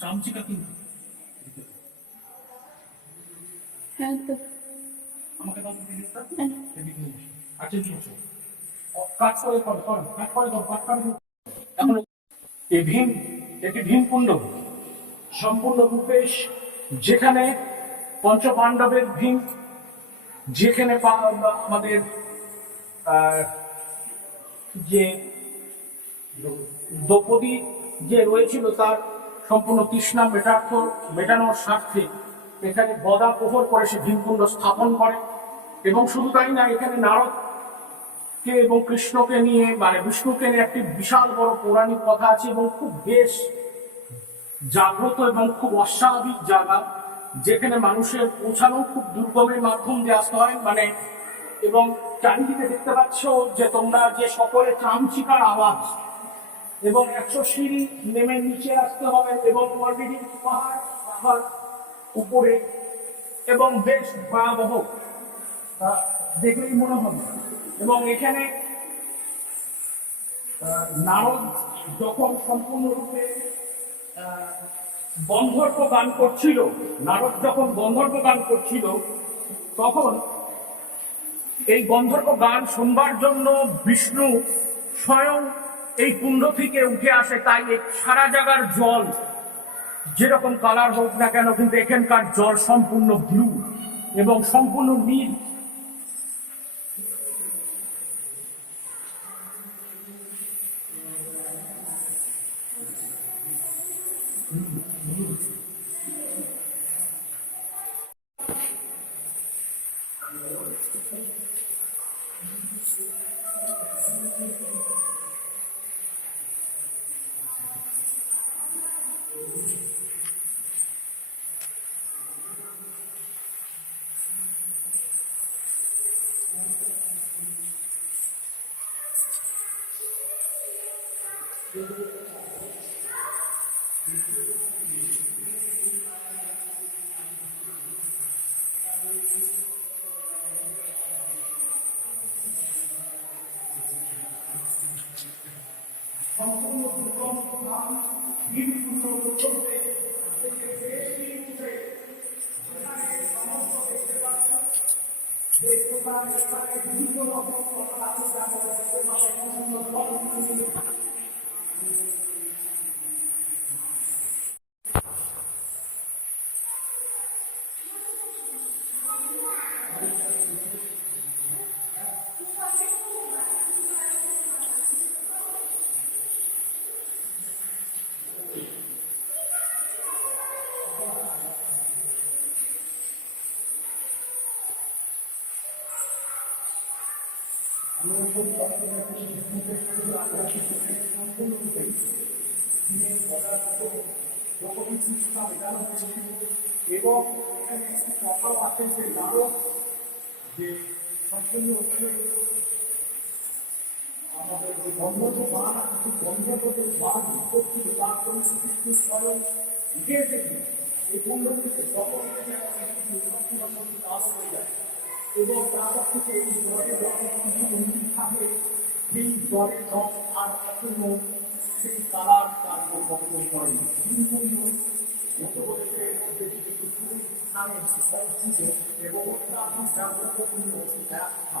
চামচিকা কিন্তু। হ্যাঁ তো। আমাকে দাও দিদি একটা হ্যাঁ। আচ্ছা নিয়ে এসো। করে করো করো কাজ করে করো কাজ করে। এখন এই ভীম ভীমকুণ্ড যেখানে পঞ্চ পাণ্ডবের ভীম যেখানে আমাদের আহ, যে দ্রৌপদী যে রয়েছিল তার সম্পূর্ণ তৃষ্ণা মেটার্থ মেটানোর স্বার্থে এখানে গদা প্রহর করে সে ভীমকুণ্ড স্থাপন করে। এবং শুধু তাই না, এখানে নারদকে এবং কৃষ্ণকে নিয়ে মানে বিষ্ণুকে নিয়ে একটি বিশাল বড় পৌরাণিক কথা আছে এবং খুব বেশ জাগ্রত এবং খুব অস্বাভাবিক জায়গা, যেখানে মানুষের পৌঁছানো খুব দুর্গমের মাধ্যম দিয়ে আসতে হয়। মানে এবং চারিদিকে দেখতে পাচ্ছ যে তোমরা যে সকলে চামচিকার আওয়াজ এবং একশো সিঁড়ি নেমে নিচে আসতে হবে এবং অলরেডি পাহাড় পাহাড় উপরে এবং বেশ ভয়াবহ দেখলেই মনে হবে। এবং এখানে নারদ যখন সম্পূর্ণরূপে গন্ধর্ব গান করছিল, নারদ যখন গন্ধর্ব গান করছিল, তখন এই গন্ধর্ব গান শুনবার জন্য বিষ্ণু স্বয়ং এই কুণ্ড থেকে উঠে আসে তাই এই সারা জায়গার জল, যেরকম কালার হোক না কেন, কিন্তু এখানকার জল সম্পূর্ণ ব্লু এবং সম্পূর্ণ নীল। সম্পূর্ণ দুর্গম স্থান ভীমকুণ্ড পর্যন্ত থেকে বেশি উঠে যেখানে সমস্ত দেখতে পাচ্ছ যে কোথায় এখানে বিভিন্ন রকম কথা আছে যা আমরা দেখতে পাবো Thank you. এবং যে নারদ যে সম্পূর্ণ হচ্ছে আমাদের যে গন্ধর্ব বান আছে বান তার জন্য শ্রীকৃষ্ণ স্বয়ং উঠে এসেছে এই কুণ্ডলীতে যখন থেকে লাভ হয়ে যায় এবং তারপর থেকে এই দলের যখন থাকে। সেই দলের আর এখনও সেই তারার কার্যক্রম করে। কিন্তু মধ্যপ্রদেশের মধ্যে এবং অত্যন্ত জাগ্রতপূর্ণ ব্যবস্থা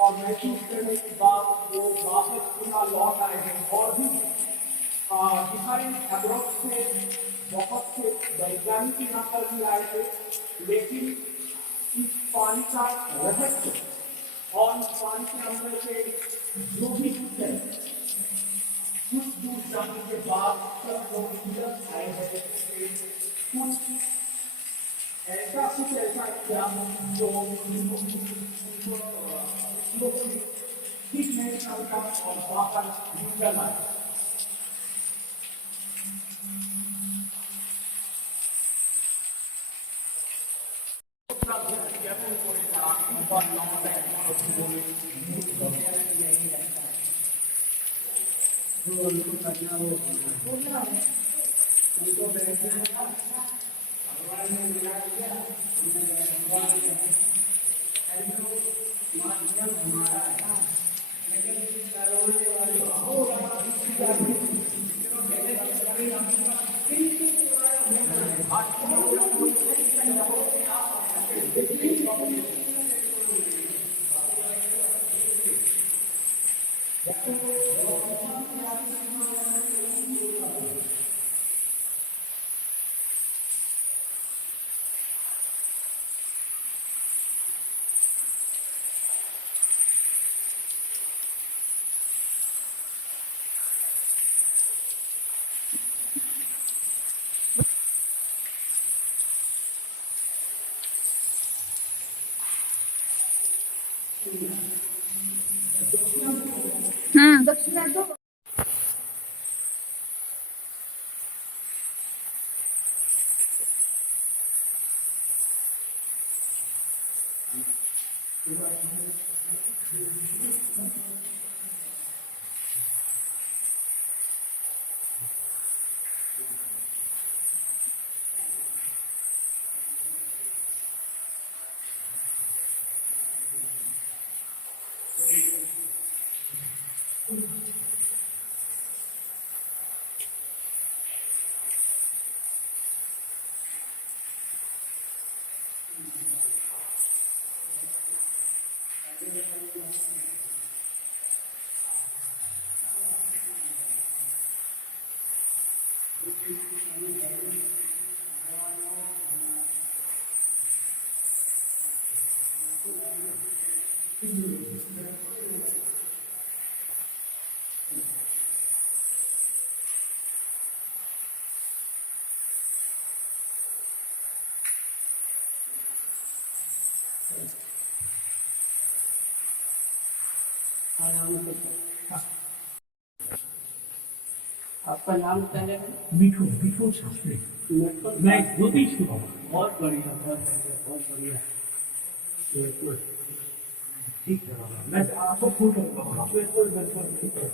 और महसूस करने के बाद वो वापस पुनः लौट आए हैं और भी डिफरेंट अब्रॉड से, बहुत से वैज्ञानिक यहाँ पर भी आए थे, लेकिन इस पानी का रहस्य और इस पानी के अंदर से जो भी कुछ है कुछ दूर जाने के बाद सब लोग इधर आए हैं कुछ ऐसा कुछ ऐसा किया जो looking treatment outcomes of proper human life. जो उनको करना वो होना उनको बैठना था भगवान ने मिला दिया उन्हें भगवान ने Hmm. different आपका नाम क्या है? मिठू मिठू शास्त्री। मैं ज्योतिष हूँ बहुत बढ़िया। बहुत बढ़िया बहुत बढ़िया। ठीक है मैं आपको करूँगा बिल्कुल बिल्कुल ठीक है